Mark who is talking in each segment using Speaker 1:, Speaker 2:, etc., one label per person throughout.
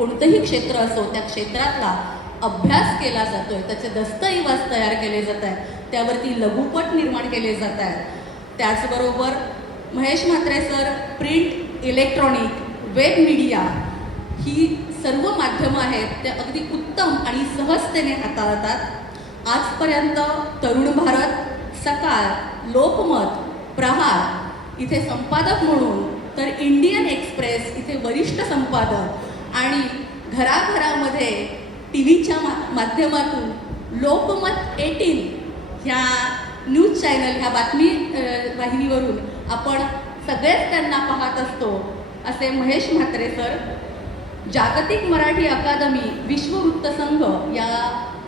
Speaker 1: कोणतंही क्षेत्र असो त्या क्षेत्रातला अभ्यास केला जातोय त्याचे दस्तऐवज तयार केले जात आहेत त्यावरती लघुपट निर्माण केले जात आहेत. त्याचबरोबर Mahesh Mhatre sir print electronic web media ही सर्व माध्यमं आहेत ते अगदी उत्तम आणि सहजतेने हाताळतात. आजपर्यंत तरुण भारत सकाळ लोकमत प्रहार इथे संपादक म्हणून तर इंडियन एक्सप्रेस इथे वरिष्ठ संपादक आणि घराघरामध्ये टी व्हीच्या मा माध्यमातून लोकमत एटीन ह्या न्यूज चॅनल ह्या बातमी वाहिनीवरून आपण सगळेच त्यांना पाहत असतो असे महेश म्हात्रे सर जागतिक मराठी अकादमी विश्ववृत्त संघ या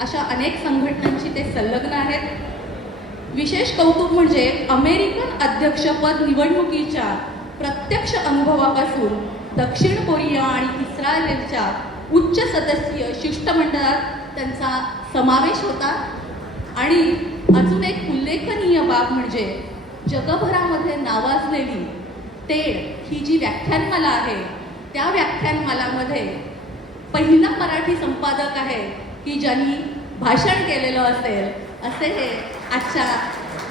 Speaker 1: अशा अनेक संघटनांशी ते संलग्न आहेत. विशेष कौतुक म्हणजे अमेरिकन अध्यक्षपद निवडणुकीच्या प्रत्यक्ष अनुभवापासून दक्षिण कोरिया आणि इस्रायलच्या उच्च सदस्यीय शिष्टमंडळात त्यांचा समावेश होता. आणि अजून एक उल्लेखनीय बाब म्हणजे जगभरामध्ये नावाजलेली तेड ही जी व्याख्यानमाला आहे त्या व्याख्यानमालामध्ये पहिला मराठी संपादक आहे की ज्यांनी भाषण केलेलं असेल असे हे आजच्या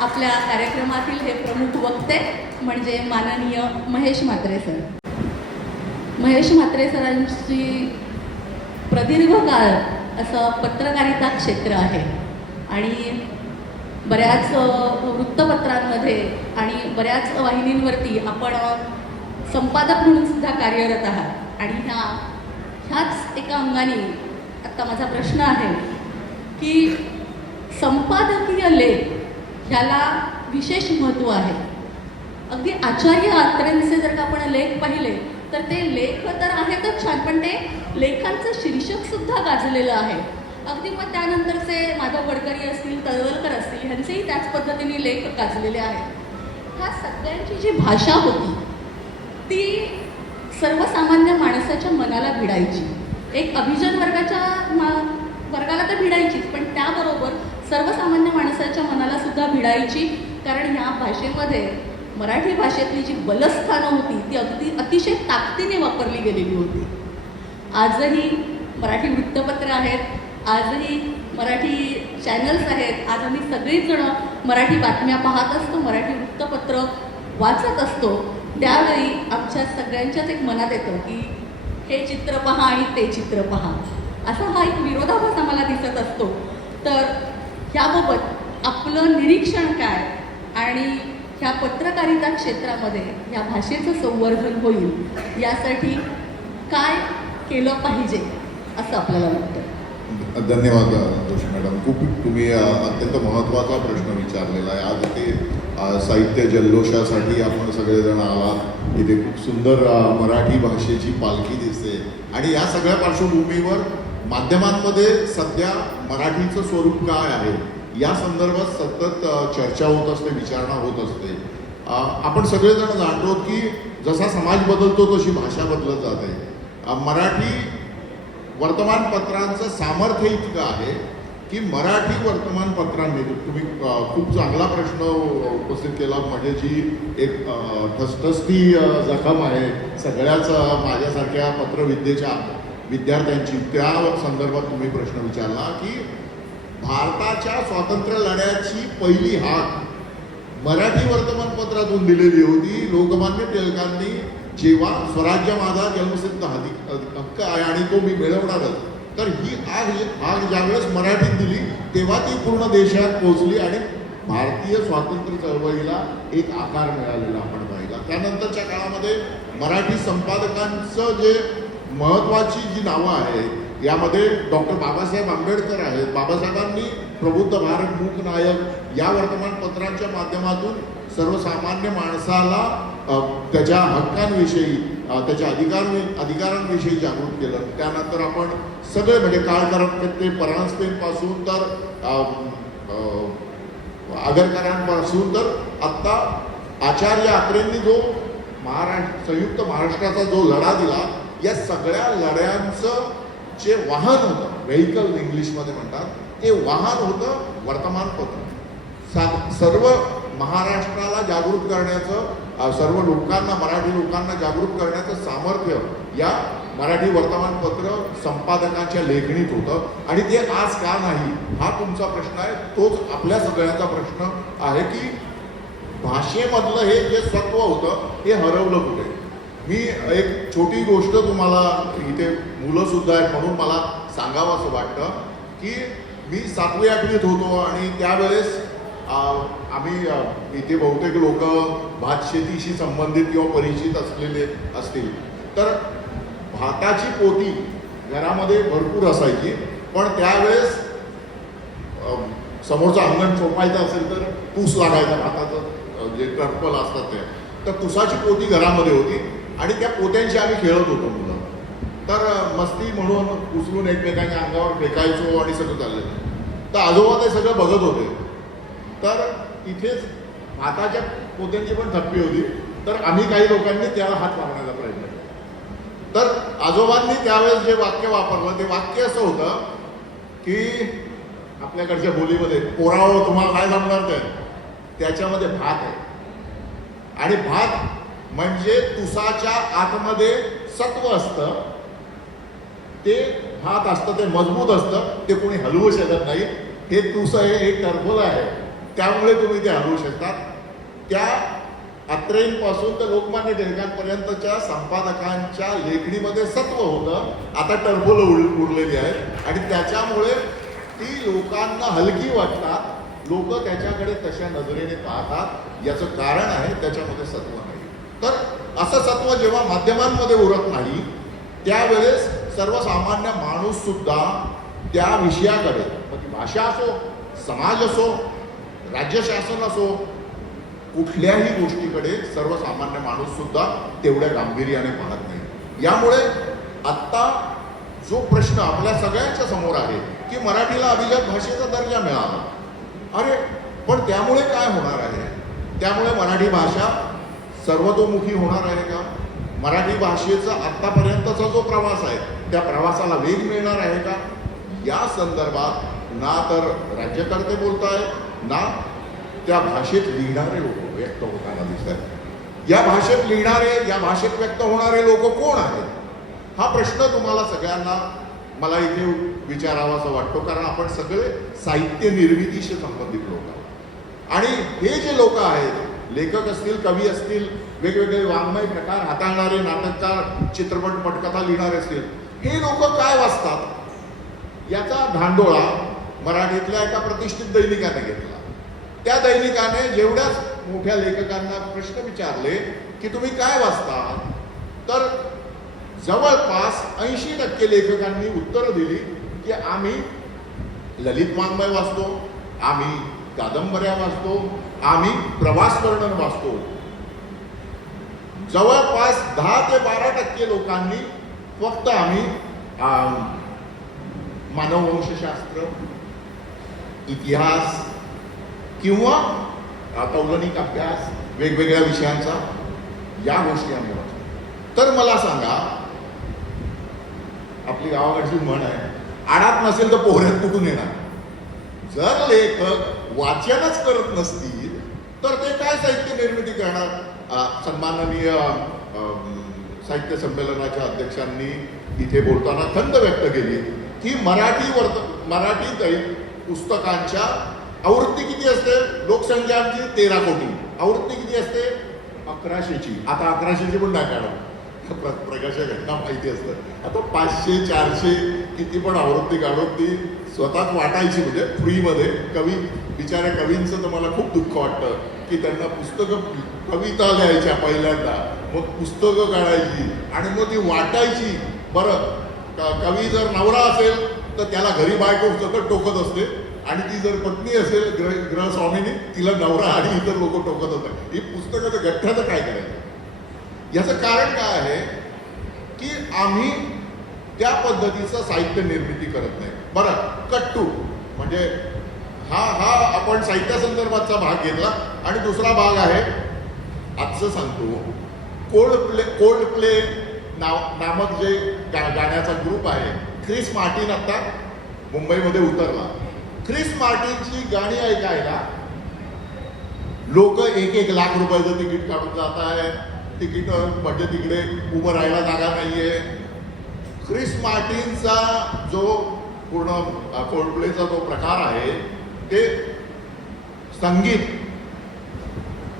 Speaker 1: आपल्या कार्यक्रमातील हे प्रमुख वक्ते म्हणजे माननीय महेश म्हात्रे सर. महेश म्हात्रे सरांची प्रदीर्घ काळ असं पत्रकारिता क्षेत्र आहे. आणि बऱ्याच वृत्तपत्रांमध्ये आणि बऱ्याच वाहिनींवरती आपण संपादक म्हणून सुद्धा कार्यरत आहात. आणि ह्या ह्याच एका अंगाने आत्ता माझा प्रश्न आहे की संपादकीय लेख ह्याला विशेष महत्त्व आहे. अगदी आचार्य आत्रेंचे जर का आपण लेख पाहिले तर ते लेख तर आहेतच छान पण ते लेखांचं शीर्षक सुद्धा गाजलेलं आहे. अगदी मग त्यानंतरचे माधव गडकरी असतील तळवलकर असतील ह्यांचेही त्याच पद्धतीने लेख गाजलेले आहेत. ह्या सगळ्यांची जी भाषा होती ती सर्वसामान्य माणसाच्या मनाला भिडायची. एक अभिजन वर्गाच्या मा वर्गाला तर भिडायचीच पण त्याबरोबर सर्वसामान्य माणसाच्या मनाला सुद्धा भिडायची कारण ह्या भाषेमध्ये मराठी भाषेतली जी बलस्थानं होती ती अगदी अतिशय ताकदीने वापरली गेलेली होती. आजही मराठी वृत्तपत्र आहेत आजही मराठी चॅनल्स आहेत आज आम्ही सगळीजणं मराठी बातम्या पाहत असतो मराठी वृत्तपत्र वाचत असतो. त्यावेळी आमच्या सगळ्यांच्याच एक मनात येतं की हे चित्र पहा आणि ते चित्र पहा. असा हा एक विरोधाभास आम्हाला दिसत असतो. तर ह्याबाबत आपलं निरीक्षण काय? आणि ह्या पत्रकारिता क्षेत्रामध्ये ह्या भाषेचं संवर्धन होईल यासाठी काय केलं पाहिजे असं आपल्याला वाटतं?
Speaker 2: धन्यवाद जोशी मॅडम. खूप तुम्ही अत्यंत महत्त्वाचा प्रश्न विचारलेला आहे. आज इथे साहित्य जल्लोषासाठी आपण सगळेजण आलात. इथे खूप सुंदर मराठी भाषेची पालखी दिसते. आणि या सगळ्या पार्श्वभूमीवर माध्यमांमध्ये सध्या मराठीचं स्वरूप काय आहे? या संदर्भात सतत चर्चा होत असते विचारणा होत असते. आपण सगळेजण जाणतो की जसा समाज बदलतो तशी भाषा बदलत जाते. मराठी वर्तमानपत्रांचं सामर्थ्य इतकं आहे की मराठी वर्तमानपत्रांनी तुम्ही खूप चांगला प्रश्न उपस्थित केला. म्हणजे जी एक अ, ठसठसती जखम आहे. सगळ्याच माझ्यासारख्या पत्रविद्येच्या विद्यार्थ्यांची त्या संदर्भात तुम्ही प्रश्न विचारला की भारताच्या स्वातंत्र्य लढ्याची पहिली हाक मराठी वर्तमानपत्रातून दिलेली होती. लोकमान्य टिळकांनी जेव्हा स्वराज्य माझा जन्मसिद्ध अधिक हक्क आहे आणि तो मी मिळवणारच. तर ही आग आग ज्यावेळेस मराठीत दिली तेव्हा ती पूर्ण देशात पोहोचली आणि भारतीय स्वातंत्र्य चळवळीला एक आकार मिळालेला आपण पाहिला. त्यानंतरच्या काळामध्ये मराठी संपादकांचं जे महत्त्वाची जी नावं आहेत यामध्ये डॉक्टर बाबासाहेब आंबेडकर आहेत. बाबासाहेबांनी प्रबुद्ध भारत मूक नायक या वर्तमानपत्रांच्या माध्यमातून सर्वसामान्य माणसाला त्याच्या हक्कांविषयी त्याच्या अधिकार अधिकारांविषयी जागृत केलं. त्यानंतर आपण सगळे म्हणजे काळ करत ते तर आगरकरांपासून तर आत्ता आचार्य आत्रेंनी जो महाराष्ट्र संयुक्त महाराष्ट्राचा जो लढा दिला या सगळ्या लढ्यांचं जे वाहन होतं व्हेकल इंग्लिशमध्ये म्हणतात ते वाहन होतं वर्तमानपत्र सा सर्व महाराष्ट्राला जागृत करण्याचं सर्व लोकांना मराठी लोकांना जागृत करण्याचं सामर्थ्य या मराठी वर्तमानपत्र संपादकांच्या लेखणीत होतं. आणि ते आज का नाही हा तुमचा प्रश्न आहे तोच आपल्या सगळ्यांचा प्रश्न आहे की भाषेमधलं हे जे सत्व होतं हे हरवलं कुठे? मी एक छोटी गोष्ट तुम्हाला इथे मुलं सुद्धा आहेत म्हणून मला सांगावं असं वाटतं की मी सातवी आठवीत होतो आणि त्यावेळेस आम्ही इथे बहुतेक लोक भात शेतीशी संबंधित किंवा परिचित असलेले असतील. तर भाताची पोती घरामध्ये भरपूर असायची पण त्यावेळेस समोरचं अंगण चोपायचं असेल तर तूस लागायचा भाताचं जे टर्पल असतात ते. तर तुसाची पोती घरामध्ये होती. आणि त्या पोत्यांशी आम्ही खेळत होतो मुलं. तर मस्ती म्हणून उचलून एकमेकांच्या अंगावर फेकायचो आणि सगळं चाललं. तर आजोबा ते सगळं बघत होते. तर तिथेच हाताच्या पोत्यांची पण थप्पी होती. तर आम्ही काही लोकांनी त्याला हात लावण्याचा प्रयत्न केला. तर आजोबांनी त्यावेळेस जे वाक्य वापरलं ते वाक्य असं होतं की आपल्याकडच्या बोलीमध्ये पोरावं तुम्हाला काय जमणार ते? त्याच्यामध्ये भात आहे. आणि भात म्हणजे तुसाच्या आतमध्ये सत्व असतं. ते भात असतं ते मजबूत असतं ते कोणी हलवू शकत नाही. हे तुस हे हे टर्बल आहे. त्यामुळे तुम्ही ते हलवू शकतात. त्या अत्रेंपासून तर लोकमान्य टिळकांपर्यंतच्या संपादकांच्या लेखणीमध्ये सत्व होतं. आता टर्बोल उड उरलेली आहेत. आणि त्याच्यामुळे ती लोकांना हलकी वाटतात. लोक त्याच्याकडे तशा नजरेने पाहतात. याचं कारण आहे त्याच्यामध्ये सत्व नाही. तर असं सत्व जेव्हा माध्यमांमध्ये उरत नाही त्यावेळेस सर्वसामान्य माणूस सुद्धा त्या विषयाकडे मग भाषा असो समाज असो राज्य शासन असो कुठल्याही गोष्टीकडे सर्वसामान्य माणूस सुद्धा तेवढ्या गांभीर्याने पाहत नाही. यामुळे आत्ता जो प्रश्न आपल्या सगळ्यांच्या समोर आहे की मराठीला अभिजात भाषेचा दर्जा मिळाला. अरे पण त्यामुळे काय होणार आहे? त्यामुळे मराठी भाषा सर्वतोमुखी होणार आहे का? मराठी भाषेचा आत्तापर्यंतचा जो प्रवास आहे त्या प्रवासाला वेग मिळणार आहे का? या संदर्भात ना तर राज्यकर्ते बोलत आहेत ना त्या भाषेत लिहिणारे लोक व्यक्त होताना दिसत आहेत या भाषेत लिहिणारे या भाषेत व्यक्त होणारे लोक कोण आहेत? हा प्रश्न तुम्हाला सगळ्यांना मला इथे विचारावासा वाटतो कारण आपण सगळे साहित्य निर्मितीशी संबंधित लोक आहोत. आणि हे जे लोक आहेत लेखक असतील कवी असतील वेगवेगळे वाङ्मय प्रकार हाताळणारे नाटककार चित्रपट पटकथा लिहिणारे असतील हे लोक काय वाचतात? याचा धांडोळा मराठीतल्या एका प्रतिष्ठित दैनिकाने घेतला. त्या दैनिकाने जेवढ्याच मोठ्या लेखकांना प्रश्न विचारले की तुम्ही काय वाचता? तर जवळपास ऐंशी टक्के लेखकांनी उत्तरं दिली की आम्ही ललित वाङ्मय वाचतो आम्ही कादंबऱ्या वाचतो आम्ही प्रवास वर्णन वाचतो. जवळपास दहा ते बारा टक्के लोकांनी फक्त आम्ही मानववंशशास्त्र इतिहास किंवा कौलनिक तौलनिक अभ्यास वेगवेगळ्या विषयांचा या गोष्टी आम्ही वाचतो. तर मला सांगा आपली गावाकडची म्हण आहे आडात नसेल तर पोहऱ्यात कुठून येणार? जर लेखक वाचनच करत नसतील तर ते काय साहित्य निर्मिती करणार? सन्माननीय साहित्य संमेलनाच्या अध्यक्षांनी इथे बोलताना खंत व्यक्त केली. की मराठी वर्त मराठी दै- पुस्तकांच्या आवृत्ती किती असते? लोकसंख्या आमची तेरा कोटी. आवृत्ती किती असते? अकराशेची. आता अकराशेची पण नाही काढा प्रकाशकांना माहिती असतं. आता पाचशे चारशे किती पण आवृत्ती काढून ती स्वतःच वाटायची म्हणजे फ्रीमध्ये कवी बिचाऱ्या कवींचं तर मला खूप दुःख वाटतं की त्यांना पुस्तकं कविता लिहायच्या पहिल्यांदा. मग पुस्तकं काढायची आणि मग ती वाटायची. बरं कवी जर नवरा असेल तर त्याला घरी बायको सतत टोकत असते. आणि ती जर पत्नी असेल ग्रह ग्रहस्वामीनी तिला नवरा आणि इतर लोक टोकत होतात ही पुस्तकाचं गठ्ठ्याचं काय करायचं? याचं कारण काय आहे की आम्ही त्या पद्धतीचं साहित्य निर्मिती करत नाही. बरं कट्टू म्हणजे हा हा आपण साहित्या संदर्भातचा भाग घेतला. आणि दुसरा भाग आहे आजचं सांगतो. कोल्ड प्ले कोल्ड प्ले नाव नामक जे गा गाण्याचा ग्रुप आहे ख्रिस मार्टिन आता मुंबईमध्ये उतरला. ख्रिस मार्टिनची गाणी ऐकायला लोक एक एक लाख रुपयाचं तिकीट काढून जात आहे. तिकीट म्हणजे तिकडे उभं राहायला जागा नाहीये. क्रिस मार्टिनचा जो पूर्ण कोल्डप्लेचा जो प्रकार आहे ते संगीत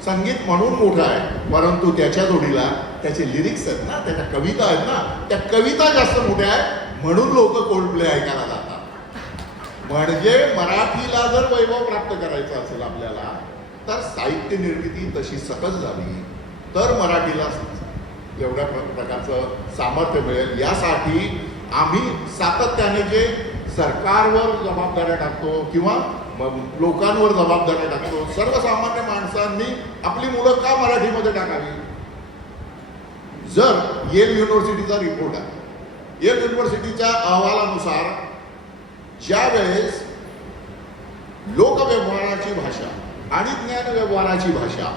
Speaker 2: संगीत म्हणून मोठं आहे. परंतु त्याच्या जोडीला त्याचे लिरिक्स आहेत ना त्याच्या कविता आहेत ना त्या कविता जास्त मोठ्या आहेत म्हणून लोक कोल्डप्ले ऐकायला जातात. म्हणजे मराठीला जर वैभव प्राप्त करायचं असेल आपल्याला तर साहित्य निर्मिती तशी सकस झाली. तर मराठीला एवढ्या प्रकारचं सामर्थ्य मिळेल. यासाठी आम्ही सातत्याने जे सरकारवर जबाबदाऱ्या टाकतो किंवा लोकांवर जबाबदाऱ्या टाकतो सर्वसामान्य माणसांनी आपली मुलं का मराठीमध्ये टाकावी? जर येल युनिव्हर्सिटीचा रिपोर्ट आहे येल युनिव्हर्सिटीच्या अहवालानुसार ज्या वेळेस लोकव्यवहाराची भाषा आणि ज्ञानव्यवहाराची भाषा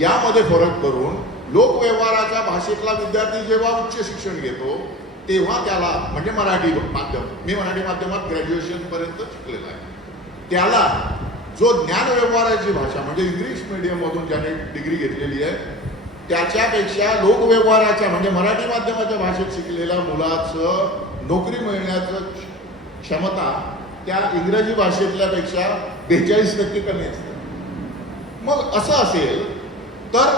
Speaker 2: यामध्ये फरक करून लोकव्यवहाराच्या भाषेतला विद्यार्थी जेव्हा उच्च शिक्षण घेतो तेव्हा त्याला म्हणजे मराठी माध्यम मी मराठी माध्यमात ग्रॅज्युएशनपर्यंत शिकलेला आहे. त्याला जो ज्ञान व्यवहाराची भाषा म्हणजे इंग्लिश मीडियममधून ज्याने डिग्री घेतलेली आहे त्याच्यापेक्षा लोकव्यवहाराच्या म्हणजे मराठी माध्यमाच्या भाषेत शिकलेल्या मुलाचं नोकरी मिळण्याचं क्षमता त्या इंग्रजी भाषेतल्यापेक्षा बेचाळीस टक्के कमी असते. मग असं असेल तर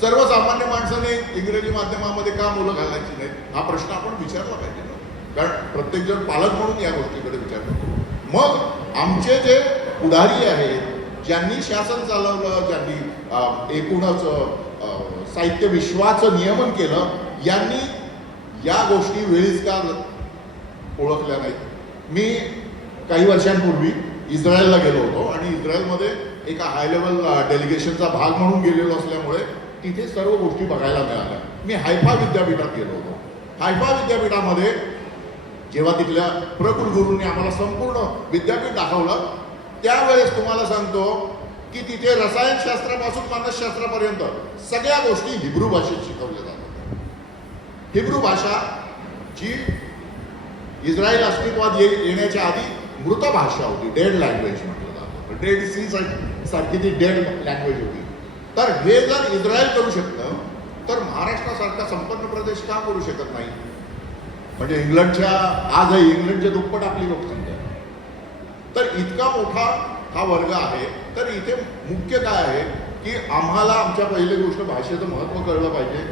Speaker 2: सर्वसामान्य माणसाने इंग्रजी माध्यमामध्ये का मुलं घालायची नाहीत? हा प्रश्न आपण विचारला पाहिजे कारण प्रत्येकजण पालक म्हणून या गोष्टीकडे विचार करतो. मग आमचे जे पुढारी आहेत ज्यांनी शासन चालवलं ज्यांनी एकूणच साहित्य विश्वाचं नियमन केलं यांनी या गोष्टी वेळीच का ओळखल्या नाहीत. मी काही वर्षांपूर्वी इस्रायलला गेलो होतो आणि इस्रायलमध्ये एका हाय लेवल डेलिगेशनचा भाग म्हणून गेलेलो असल्यामुळे तिथे सर्व गोष्टी बघायला मिळाल्या. मी हायफा विद्यापीठात गेलो होतो. हायफा विद्यापीठामध्ये जेव्हा तिथल्या प्रकुलगुरूंनी आम्हाला संपूर्ण विद्यापीठ दाखवलं त्यावेळेस तुम्हाला सांगतो की तिथे रसायनशास्त्रापासून मानसशास्त्रापर्यंत सगळ्या गोष्टी हिब्रू भाषेत शिकवल्या जातात. हिब्रू भाषा जी इस्रायल अस्तित्वात ये येण्याच्या आधी मृत भाषा होती डेड लँग्वेज म्हटलं जातं. डेड सी सारखी ती डेड लँग्वेज होती. तर हे जर इस्रायल करू शकतं तर महाराष्ट्रासारखा संपन्न प्रदेश का करू शकत नाही? म्हणजे इंग्लंडच्या आजही इंग्लंडच्या दुप्पट आपली लोकसंख्या. तर इतका मोठा हा वर्ग आहे तर इथे मुख्य काय आहे की आम्हाला आमच्या पहिली गोष्ट भाषेचं महत्त्व कळलं पाहिजे.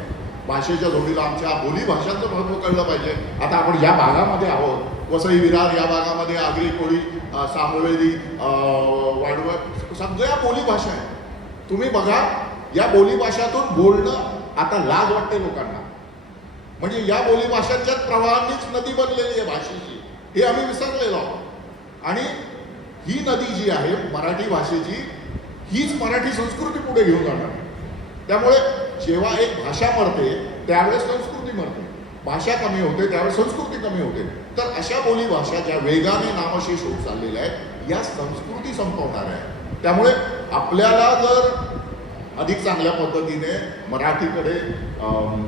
Speaker 2: भाषेच्या जोडीला आमच्या बोली भाषांचं महत्त्व कळलं पाहिजे. आता आपण ज्या भागामध्ये आहोत वसई विरार या भागामध्ये आगरी कोळी सामवेदी अ, सगळ्या बोली भाषा आहेत. तुम्ही बघा या बोली भाषातून बोलणं आता लाज वाटते लोकांना. म्हणजे या बोली भाषांच्याच प्रवाहांनीच नदी बनलेली आहे भाषेची. हे आम्ही विसरलेलो आहोत. आणि ही नदी जी आहे मराठी भाषेची हीच मराठी संस्कृती पुढे घेऊन जाणार. त्यामुळे जेव्हा एक भाषा मरते त्यावेळेस संस्कृती मरते. भाषा कमी होते त्यावेळेस संस्कृती कमी होते. तर अशा बोली भाषा ज्या वेगाने नामशेष होत चाललेल्या आहेत या संस्कृती संपवणार आहे त्यामुळे आपल्याला जर अधिक चांगल्या पद्धतीने मराठीकडे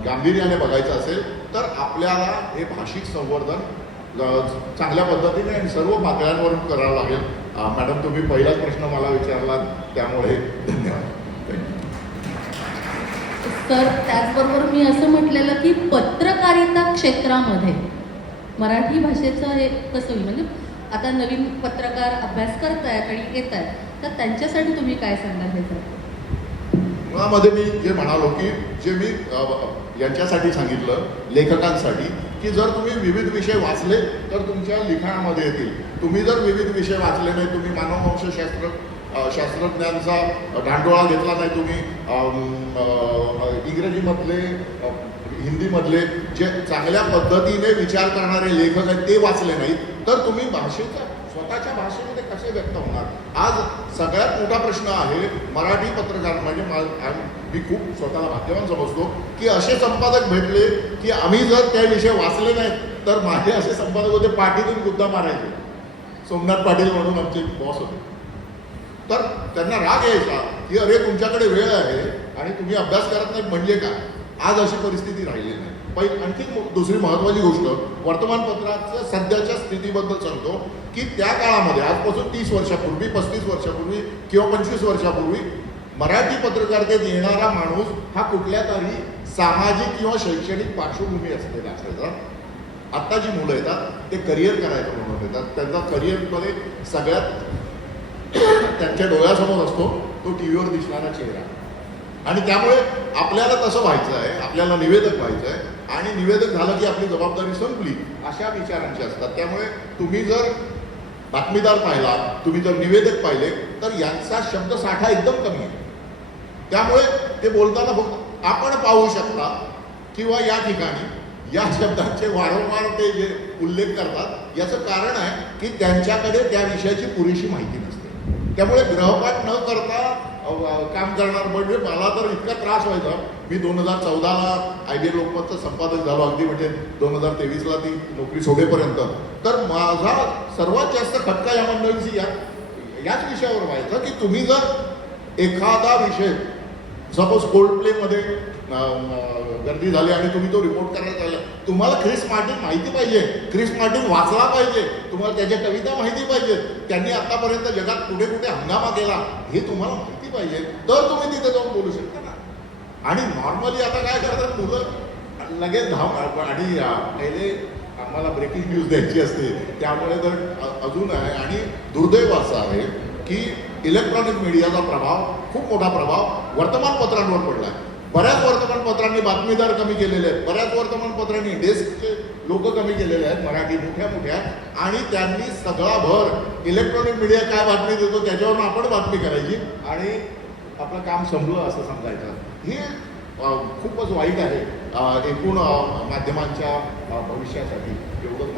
Speaker 2: गांभीर्याने बघायचं असेल तर आपल्याला हे भाषिक संवर्धन चांगल्या पद्धतीने आणि सर्व पातळ्यांवरून करावं लागेल. मॅडम तुम्ही पहिलाच प्रश्न मला विचारला त्यामुळे धन्यवाद.
Speaker 1: तर त्याचबरोबर मी असं म्हटलेलं की पत्रकारिता क्षेत्रामध्ये मराठी भाषेचं हे कसं होईल? म्हणजे आता नवीन पत्रकार अभ्यास करतायत आणि येत आहेत तर त्यांच्यासाठी तुम्ही काय सांगाल हे सर?
Speaker 2: मुळामध्ये मी जे म्हणालो की जे मी यांच्यासाठी सांगितलं लेखकांसाठी की जर तुम्ही विविध विषय वाचले तर तुमच्या लिखाणामध्ये येतील. तुम्ही जर विविध विषय वाचले नाही तुम्ही मानववंशशास्त्र शास्त्रज्ञांचा दांडोळा घेतला नाही तुम्ही इंग्रजीमधले हिंदीमधले जे चांगल्या पद्धतीने विचार करणारे लेखक आहेत ते वाचले नाहीत तर तुम्ही भाषेचा स्वतःच्या भाषेमध्ये कसे व्यक्त होणार? आज सगळ्यात मोठा प्रश्न आहे मराठी पत्रकार म्हणजे मी खूप स्वतःला भाग्यवान समजतो की असे संपादक भेटले की आम्ही जर त्या विषय वाचले नाहीत तर माझे असे संपादक होते पाठीतून मुद्दा मारायचे. सोमनाथ पाटील म्हणून आमचे बॉस होते. तर त्यांना राग यायचा की अरे तुमच्याकडे वेळ आहे आणि तुम्ही अभ्यास करत नाही म्हणजे काय? आज अशी परिस्थिती राहिली नाही. पहिली आणखी दुसरी महत्त्वाची गोष्ट वर्तमानपत्राच्या सध्याच्या स्थितीबद्दल सांगतो की त्या काळामध्ये आजपासून तीस वर्षापूर्वी पस्तीस वर्षापूर्वी किंवा पंचवीस वर्षापूर्वी मराठी पत्रकारितेत येणारा माणूस हा कुठल्या तरी सामाजिक किंवा शैक्षणिक पार्श्वभूमी असलेला असायचा आत्ता जी मुलं येतात ते करिअर करायचं म्हणून येतात. त्यांचा करिअरमध्ये सगळ्यात त्यांच्या डोळ्यासमोर असतो तो टी व्हीवर दिसणारा चेहरा. आणि त्यामुळे आपल्याला तसं व्हायचं आहे आपल्याला निवेदक व्हायचं आहे आणि निवेदक झालं की आपली जबाबदारी संपली अशा विचारांची असतात. त्यामुळे तुम्ही जर बातमीदार पाहिला तुम्ही जर निवेदक पाहिले तर यांचा शब्दसाठा एकदम कमी आहे. त्यामुळे ते बोलताना फक्त आपण पाहू शकता किंवा या ठिकाणी या शब्दांचे वारंवार ते जे उल्लेख करतात याचं कारण आहे की त्यांच्याकडे त्या विषयाची पुरेशी माहिती नसते. त्यामुळे ग्रहपाठ न करता काम करणार म्हणजे मला तर इतका त्रास व्हायचा. मी दोन हजार चौदाला आय डी लोकमतचं संपादक झालो अगदी म्हणजे दोन हजार तेवीसला ती नोकरी सोडेपर्यंत. तर माझा सर्वात जास्त खटका या मंडळींशी या याच विषयावर व्हायचा की तुम्ही जर एखादा विषय सपोज कोल्ड प्लेमध्ये गर्दी झाली आणि तुम्ही तो रिपोर्ट करायला चालला. तुम्हाला क्रिस मार्टिन माहिती पाहिजे. क्रिस मार्टिन वाचला पाहिजे. तुम्हाला त्याच्या कविता माहिती पाहिजे. त्यांनी आतापर्यंत जगात कुठे कुठे हंगामा केला हे तुम्हाला माहिती पाहिजे. तर तुम्ही तिथे जाऊन बोलू शकता ना. आणि नॉर्मली आता काय करतात मुलं? लगेच धाव आणि पहिले आम्हाला ब्रेकिंग न्यूज द्यायची असते. त्यामुळे तर अजून आहे. आणि दुर्दैव असं आहे की इलेक्ट्रॉनिक मीडियाचा प्रभाव खूप मोठा प्रभाव वर्तमानपत्रांवर पडला आहे. बऱ्याच वर्तमानपत्रांनी बातमीदार कमी केलेले आहेत. बऱ्याच वर्तमानपत्रांनी डेस्कचे लोक कमी केलेले आहेत. मराठी मोठ्या मोठ्या. आणि त्यांनी सगळा भर इलेक्ट्रॉनिक मीडिया काय बातमी देतो त्याच्यावरून आपण बातमी करायची. आणि आपलं काम संपलं असं समजायचं हे खूपच वाईट आहे. एकूण माध्यमांच्या भविष्यासाठी. एवढंच